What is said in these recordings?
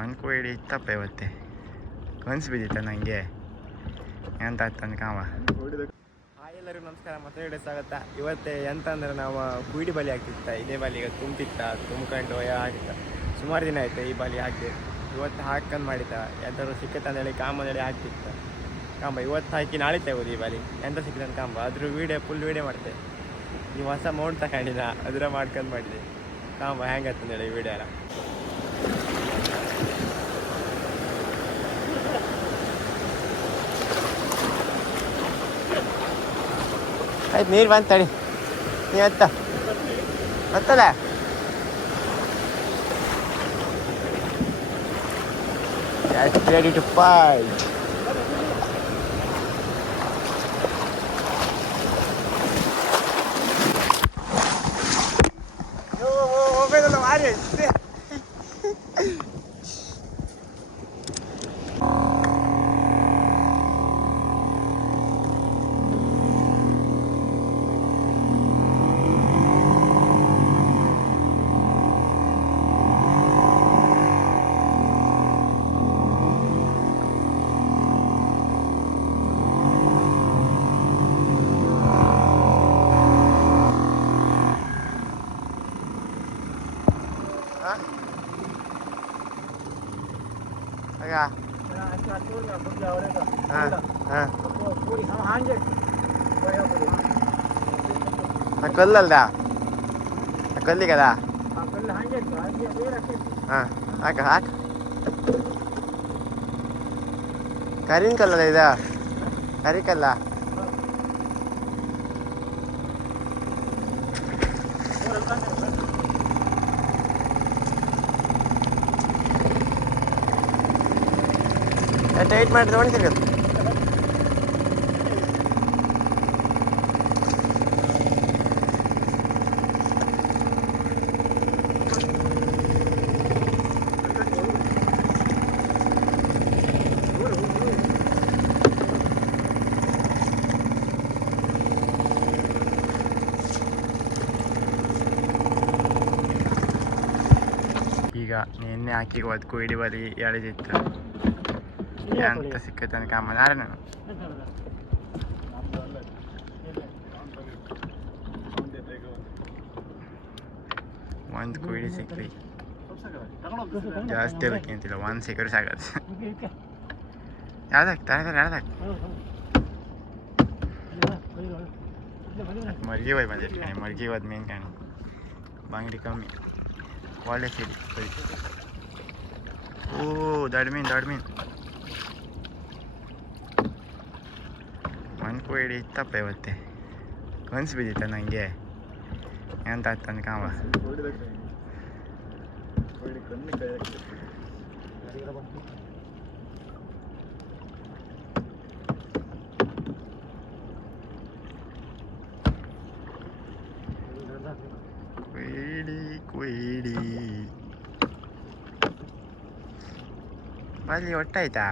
ಒಂದು ಕೋಳಿ ಇತ್ತಪ್ಪ ಇವತ್ತೆ. ಕನ್ಸು ಬಿದ್ದಿತ್ತ ನನಗೆ ಎಂತ ಆಗ್ತಾನೆ ಕಾವ ಹಾಯ್ ಎಲ್ಲರಿಗೂ ನಮಸ್ಕಾರ, ಮತ್ತೆ ವಿಡಿಯೋ ಸ್ವಾಗತ. ಇವತ್ತೆ ಎಂತ ಅಂದ್ರೆ ನಾವು ಕುಯ್ಡಿ ಬಲಿ ಹಾಕ್ತಿತ್ತ ಇದೇ ಬಲಿ ಈಗ ತುಂಬಿತ್ತ, ತುಂಬ್ಕೊಂಡು ಆಗಿತ್ತ ಸುಮಾರು ದಿನ ಆಯ್ತು ಈ ಬಲಿ ಹಾಕಿ. ಇವತ್ತು ಹಾಕಂದು ಮಾಡಿದ್ದ ಎಂತಾದ್ರು ಸಿಕ್ಕತ್ತ ಅಂತೇಳಿ ಕಾಂಬಂದೇಳಿ ಹಾಕ್ತಿತ್ತ. ಕಾಂಬ, ಇವತ್ತು ಹಾಕಿ ನಾಳೆ ತೆಗೋದು ಈ ಬಲಿ. ಎಂತ ಸಿಕ್ಕಿದಂತ ಕಾಂಬ? ಅದ್ರ ವೀಡಿಯೋ ಫುಲ್ ವೀಡಿಯೋ ಮಾಡ್ತೆ. ನೀವು ಹೊಸ ಮೌಂಟ್ ತಗೊಂಡಿನ ಅದ್ರ ಮಾಡ್ಕೊಂಡು ಮಾಡಿದೆ ಕಾಂಬ ಹೆಂಗತ್ತಂದೇಳಿ ಈ ವಿಡಿಯೋ ಎಲ್ಲ. ಆಯ್ತು ನೀರು ಬಂತು ತಡಿ ನೀ ಎತ್ತ ಬರ್ತದ Just ready ಆಗ ಹಾಂ ಹಾಂ ಆ ಕಲ್ಲಲ್ದ? ಆ ಕಲ್ಲಿಗದ? ಹಾಂ ಕಲ್ಲಲ್ಲ ಇದು? ಕರಿ ಕಲ್ಲ? ಟೈಟ್ ಮಾಡಿದ್ರೆ ಸಿಗುತ್ತೆ ಈಗ ನಿನ್ನೆ ಹಾಕಿ ಅದಕ್ಕೂ ಇಡಿ ಬಲಿ ಎಳೆದಿತ್ತು ಎಂತ ಸಿಕ್ಕೈತೆ ಅಂತ ಕಾಮ ನಾಳೆ ನಾನು ಒಂದು ಕುಯ್ಡಿ ಸಿಕ್ಲಿ ಜಾಸ್ತಿ ಅದಕ್ಕಿಂತಿಲ್ಲ ಒಂದು ಸಿಕ್ಕರೆ ಸಾಕತ್ತೆ ಯಾವ್ದಾಕ್ ತರಕಾರಿ ಯಾವ್ದಾಕ್ ಮರ್ಗಿ ಹೋಯ್ ಬಂದಿರ್ತೀನಿ ಮರ್ಗಿ ಹೋದ್ ಮೇನ್ ಕಾಣಿ ಬಂಗಡಿ ಕಮ್ಮಿ ಒಳ್ಳೆ ಸಿಡಿ ಸರಿ ಓ ದೊಡ್ಡ ಮೀನು ದೊಡ್ಡ ಮೀನು ಒಂದು ಕೋಳಿ ಇತ್ತಪ್ಪ ಇವತ್ತೆ ಕನ್ಸು ಬಿದ್ದಿತ್ತ ನನಗೆ ಎಂತ ಆಗ್ತಂದು ಕಾವ ಕೊಯ್ಡಿ ಕೊಯ್ಡಿ ಬಲ್ಲಿ ಒಟ್ಟಾಯ್ತಾ?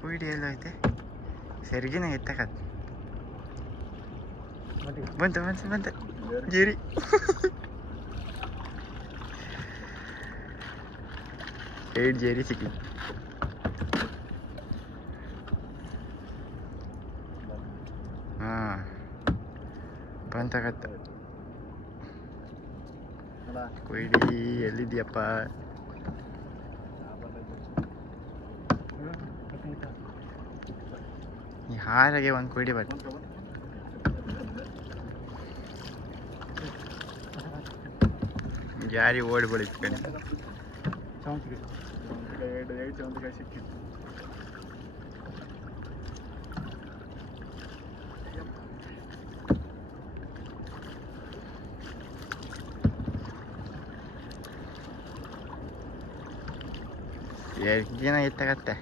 ಕುಯ್ಡಿ ಎಲ್ಲ ಐತೆ ಸರಿಗಿನ ಎತ್ತಕತ್ ಬಂತು ಬಂತು ಬಂತು ಜೀರಿ ಏಟ್ ಜೇರಿ ಸಿಕ್ಕಿ. ಹಾಂ. ಬಂತಾಗತ್ತ ಕೊಯ್ಡಿ ಎಲ್ಲಿದ್ಯಪ್ಪ? ಈ ಹಾರಾಗೆ ಒಂದು ಕೊಯ್ಡಿ ಬರ್ತ ಯಾರಿ ಓಡಿ ಬಳಿತ್ಕೊಂಡು ಎರಡು ದಿನ ಎತ್ತಾಗತ್ತೆ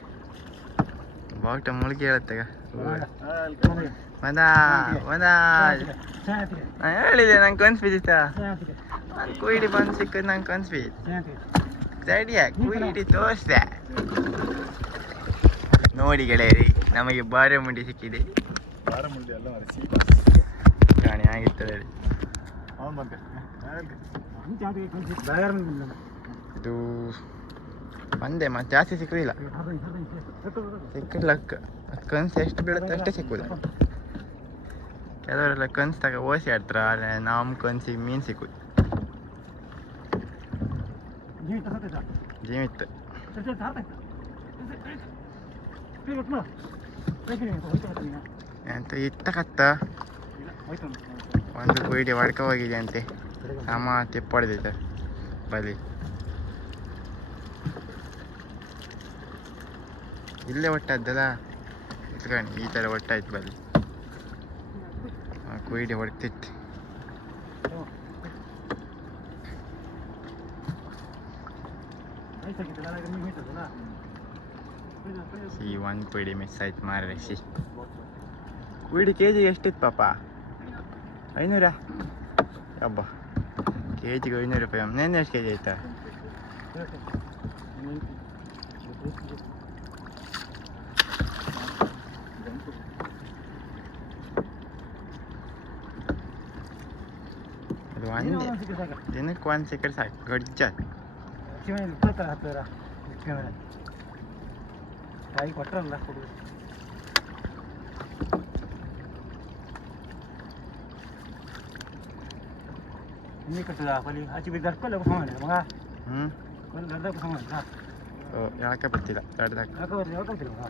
ಬಾವುಟ ಮುಳುಗಿ ಹೇಳತ್ತಾಗ ನಾ ಹೇಳಿದೆ, ನಂಗೆ ಕನ್ಸ್ಬಿದ್ದಿತ್ತ ನಾನು ಕುಯ್ಡಿ ಬಂದು ಸಿಕ್ಕದು ನಂಗೆ ಕನ್ಸ್ಬಿದ್ದು ಸರಿಯಾ ಕುಯ್ಡಿ ತೋರಿಸ್ದೆ ನೋಡಿ ಗೆಳೆಯರಿ ನಮಗೆ ಬಾರೆ ಮುಂಡಿ ಸಿಕ್ಕಿದೆ. ಕಾಣಿ ಆಗಿರ್ತದೆ ಇದು ಬಂದೆ. ಒಂದೇ ಮತ್ತೆ ಜಾಸ್ತಿ ಸಿಕ್ಕುದಿಲ್ಲ ಸಿಕ್ಕಿಲ್ಲ ಕನ್ಸು ಎಷ್ಟು ಬೀಳುತ್ತೆ ಅಷ್ಟೇ ಸಿಕ್ಕುದು ಕೆಲವರೆಲ್ಲ ಕನ್ಸು ತಗ ಓಸಿ ಆಡ್ತಾರ ನಮ್ಮ ಕನ್ಸಿಗೆ ಮೀನು ಸಿಕ್ಕುದು ಜೀವಿತ್ತು ಅಂತ ಇತ್ತಕತ್ತ ಒಂದು ಕುಯ್ಡಿ ಹೊಡ್ಕ ಹೋಗಿದೆ ಅಂತೆ. ಸಮ ತಿಪ್ಪೊಡೆದೈತೆ ಬಲಿ ಇಲ್ಲೇ ಒಟ್ಟದ್ದಲ್ಲ ಇತ್ಕೊಂಡು ಈ ಥರ ಒಟ್ಟಾಯ್ತು ಬಲಿ ಕುಯ್ಡಿ ಹೊಡ್ತಿತ್ತು. ಈ ಒಂದು ಕುಯ್ಡಿ ಮಿಸ್ ಆಯ್ತು ಮಾರ್ರೆ ಸಿ ಕುಯ್ಡಿ ಕೆ ಜಿಗೆ ಎಷ್ಟಿತ್ತು ಪಾಪ? ಐನೂರ? ಹಬ್ಬ ಕೆ ಜಿಗೆ ಐನೂರು ರೂಪಾಯಿ. ನೆನ್ನೆ ಎಷ್ಟು ಕೆ ಜಿ ಆಯ್ತಾ? ಅದು ಒಂದೇ. ದಿನಕ್ಕೆ ಒಂದು ಸಿಕ್ಕರೆ ಸಾಕು. ಗಡ್ಜ ತಾಯಿ ಕೊಟ್ರಲ್ಲ ಕೊಡು ನೀ ಕಟ್ಟದ ಬಲಿ ಆಚೆ ಬಿ ಅರ್ಕಲ್ಲ ಸಮಾನ ಮಗ ಹ್ಞೂ ದೊಡ್ಡ ಸಮಾನ ಯಾಕೆ ಬರ್ತಿಲ್ಲ ಯಾಕೆ ಬರ್ತೀವಿ ಯಾಕೆ ಬರ್ತೀವಿ ಮಗ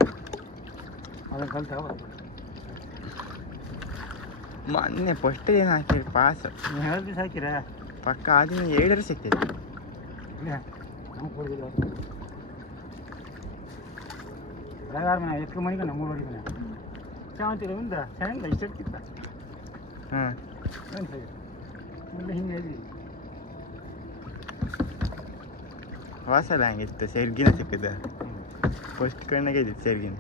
ಅದನ್ನ ಕಲ್ತ ಮೊನ್ನೆ ಫಸ್ಟ್ ಏನು ಹಾಕಿರಿ ಪಾಸ್ ಹೇಳ್ದು ಎರಡು ಹಾಕಿರ ಪಕ್ಕ ಆದಿನ ಏಳರ ಸಿಕ್ತಿದೆ ನಮ್ಗೆ ಕೊಡುದಿಲ್ಲ ಪ್ರಕಾರ ಮನೆ ಎತ್ಕೊ ಮನೆಗೆ ನಮ್ಮ ಮೂರುವರೆಗೆ ಮನೆ ಚಾವಂತಿರ ಮುಂದೆ ಚೆನ್ನಾಗಿಲ್ಲ ಇಷ್ಟು ಇರ್ತಿತ್ತ ಹ್ಞೂ ಏನು ಸರಿ ಮುಂದೆ ಹಿಂಗೆ ಹೇಳಿ ಹೊಸಲ ಹಂಗಿತ್ತು ಸೆರ್ಗಿನ ಸಿಕ್ಕಿದ ಫಸ್ಟ್ ಕಣ್ಣಿಗೆ ಇದ್ದಿತ್ತು ಸೆರ್ಗಿನ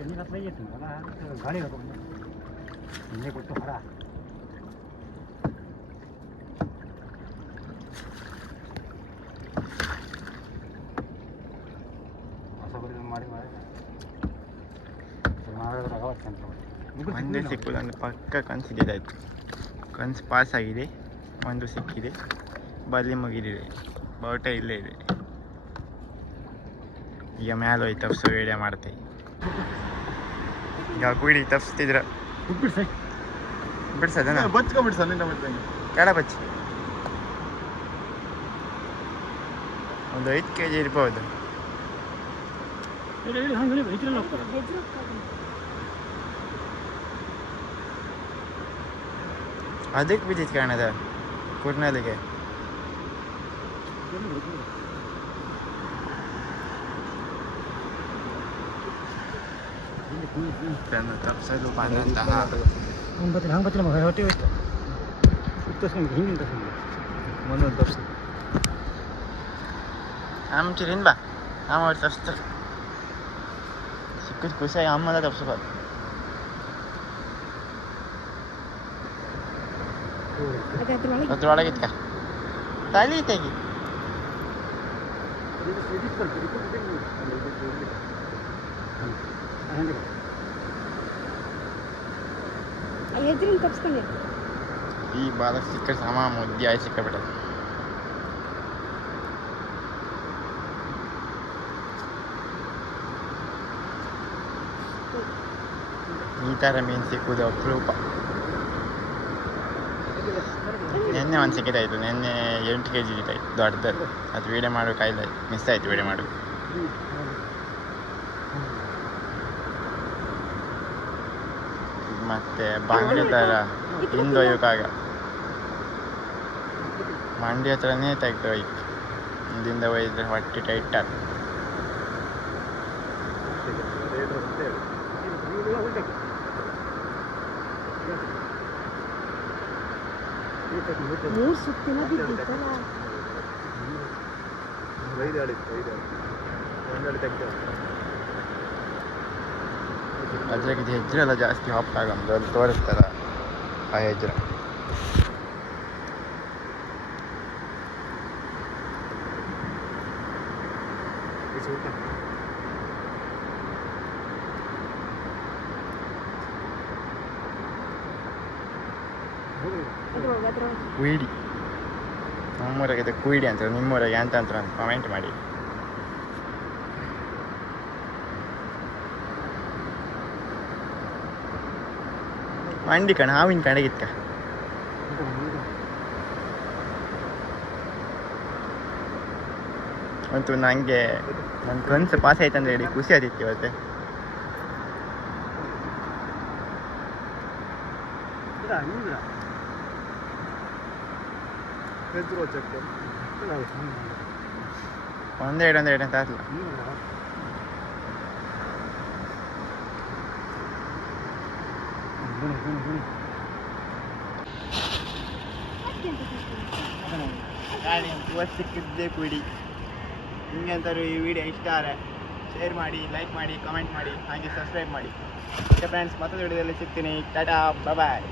ನೀರು ಹತ್ರ ಐತಿ ಅಲ್ಲ ಗಾಡಿ ಹಾಕೊಂಡು ಹಿಂಗೆ ಕೊಟ್ಟು ಹೊರ ಒಂದೇ ಸಿಕ್ಕುದು ಒಂದು ಪಕ್ಕ ಕನ್ಸಿದ್ದಾಯ್ತು ಕನ್ಸು ಪಾಸ್ ಆಗಿದೆ ಒಂದು ಸಿಕ್ಕಿದೆ ಬಲಿ ಮುಗಿದಿದೆ ಬಾವುಟ ಇಲ್ಲೇ ಇದೆ ಈಗ ಮ್ಯಾಲ ಹೋಯ್ತು ತಪ್ಸೋ ವಿಡಿಯೋ ಮಾಡ್ತೆ ಈಗ ಕೂಡಿ ತಪ್ಸ್ತಿದ್ರ ಕೆಳ ಬಚ್ಚಿ ಒಂದು ಐದು ಕೆ ಜಿ ಇರ್ಬೋದು ಹೇಳಿ ಹೇಳಿ ಹಂಗೆ ಹೇಳಿ ಇದ್ರಲ್ಲಿ ಹೋಗ್ತಾರೆ ಅದಕ್ಕೆ ಬಿದ್ದಿತ್ತು ಕಾಣದ ಕುರ್ನಲ್ಲಿಗೆ ಇದನ್ನು ತಪ್ಸಲು ಬಂದಂತಹ ಹಂಗೆ ಬರ್ತೀನಿ ಹಂಗೆ ಬರ್ತೀನಿ ಮಗ ಹೊಟ್ಟೆ ಹೋಯ್ತು ಸುತ್ತಸ್ಕೊಂಡು ಹಿಂಗೆ ತಸ್ಕೊಂಡು ಮೊನ್ನೆ ತಪ್ಸಿ ಆಮಚಿರಿನ್ ಬಾ ಆಮ ಅವ್ರು ತಪ್ಸ್ತ ಸಿಕ್ಕಿದ ಖುಷಿಯಾಗಿ ಅಮ್ಮದ ತಪ್ಸ್ಬೋದು ಅದ್ರೊಳಗೆ ಇಟ್ಕ ತಳಿ ತೆಗಿ ಎದ್ರಿಂದ ತಪ್ಸ್ಕೊಂಡೆ ಈ ಬಾಲ ಸಿಕ್ಕ ಸಮ ಮುದ್ದೆ ಆಗಿ ಸಿಕ್ಕಬಿಟ್ಟದ ಈ ಥರ ಮೀನು ಸಿಕ್ಕುವುದು ಅಪರೂಪ ನಿನ್ನೆ ಒಂದು ಸಿಕ್ಕಿದಾಯ್ತು ನಿನ್ನೆ ಎಂಟು ಕೆ ಜಿ ಇದ್ದಾಯ್ತು ದೊಡ್ಡದು. ಅದು ವೀಡಿಯೋ ಮಾಡೋಕ್ಕಾಗಿಲ್ಲ ಮಿಸ್ ಆಯ್ತು ವೀಡಿಯೋ ಮಾಡೋದು ಮತ್ತೆ ಬಾಂಗ್ಡೆ ಥರ ಹಿಂದೊಯ್ಯೋಕ್ಕಾಗ ಮಂಡಿ ಹತ್ರನೇ ತೆಗ್ದು ಒಯ್ತು ಹಿಂದಿಂದ ಒಯ್ದ್ರೆ ಹೊಟ್ಟೆ ಟೈಟ್ ಆಗ. مور ستنا هجرة لا جاء استهاب حاجة. من الطوارئ ترى. هاي هجرة. ಕುಯ್ಡಿ ನಮ್ಮೂರಾಗೆ ಇದು ಕುಯ್ಡಿ ಅಂತಾರೆ ನಿಮ್ಮೂರಾಗೆ ಅಂತ ಅಂತ ಕಮೆಂಟ್ ಮಾಡಿ. ಮಂಡಿ ಕಣ, ಹಾವಿನ ಕಣಗಿತ್ತ. ಮತ್ತು ನನಗೆ ನನ್ನ ಕನಸು ಪಾಸ್ ಆಯ್ತು ಆಯ್ತಂದ್ರೆ ಹೇಳಿ ಖುಷಿ ಆದಿತ್ತು ಇವತ್ತು. ಒಂದೆರಡು ಒಂದೆರಡು ಅಂತ ಆಗಲ್ಲ ಗಾಡಿ ಸಿಕ್ಕಿದ್ದೆ ಕುಡಿ. ನಿಮಗೆ ಅಂತಾರು ಈ ವಿಡಿಯೋ ಇಷ್ಟ ಆದರೆ ಶೇರ್ ಮಾಡಿ ಲೈಕ್ ಮಾಡಿ ಕಮೆಂಟ್ ಮಾಡಿ ಹಾಗೆ ಸಬ್ಸ್ಕ್ರೈಬ್ ಮಾಡಿ. ಓಕೆ ಫ್ರೆಂಡ್ಸ್ ಮತ್ತೊಂದು ವಿಡಿಯೋದಲ್ಲಿ ಸಿಗ್ತೀನಿ. ಟಾಟಾ ಬಾಯ್